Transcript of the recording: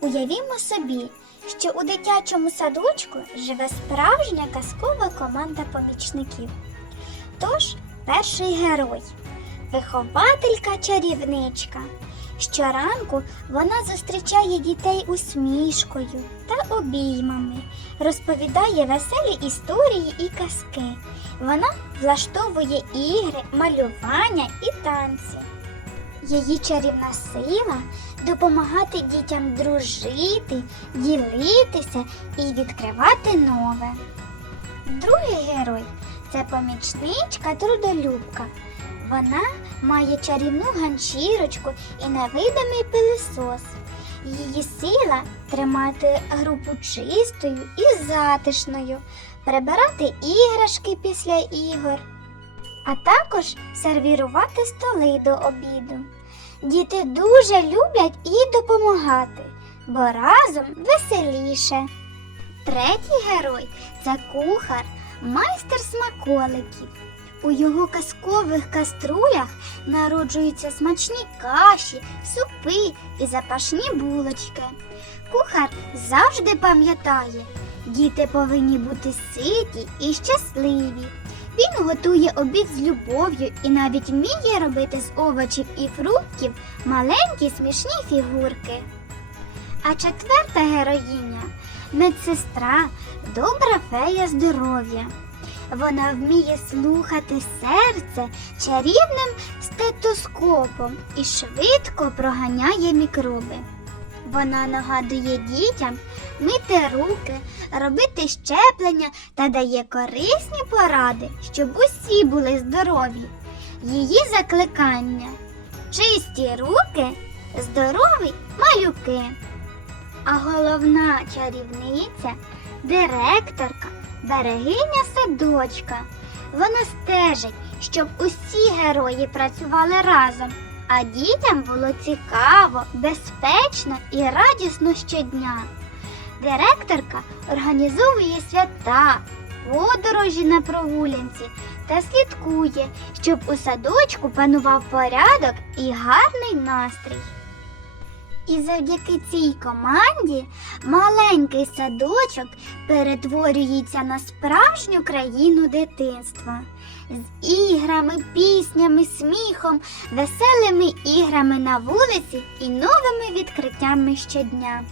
Уявімо собі, що у дитячому садочку живе справжня казкова команда помічників. Тож, перший герой вихователька чарівничка. Щоранку вона зустрічає дітей усмішкою та обіймами, розповідає веселі історії і казки. Вона влаштовує ігри, малювання і танці. Її чарівна сила допомагати дітям дружити, ділитися і відкривати нове. Другий герой це помічничка трудолюбка. Вона має чарівну ганчірочку і невидимий пилисос. Її сила тримати групу чистою і затишною, прибирати іграшки після ігор, а також сервірувати столи до обіду. Діти дуже люблять їй допомагати, бо разом веселіше. Третій герой це кухар, майстер смаколиків. У його казкових каструлях народжуються смачні каші, супи і запашні булочки. Кухар завжди пам'ятає, діти повинні бути ситі і щасливі. Він готує обід з любов'ю і навіть вміє робити з овочів і фруктів маленькі смішні фігурки. А четверта героїня медсестра, добра фея здоров'я. Вона вміє слухати серце чарівним стетоскопом і швидко проганяє мікроби. Вона нагадує дітям мити руки, робити щеплення та дає корисні поради, щоб усі були здорові. Її закликання чисті руки, здорові малюки. А головна чарівниця директорка, берегиня садочка. Вона стежить, щоб усі герої працювали разом, а дітям було цікаво, безпечно і радісно щодня. Директорка організовує свята, подорожі на прогулянці та слідкує, щоб у садочку панував порядок і гарний настрій. І завдяки цій команді маленький садочок перетворюється на справжню країну дитинства з іграми, піснями, сміхом, веселими іграми на вулиці і новими відкриттями щодня.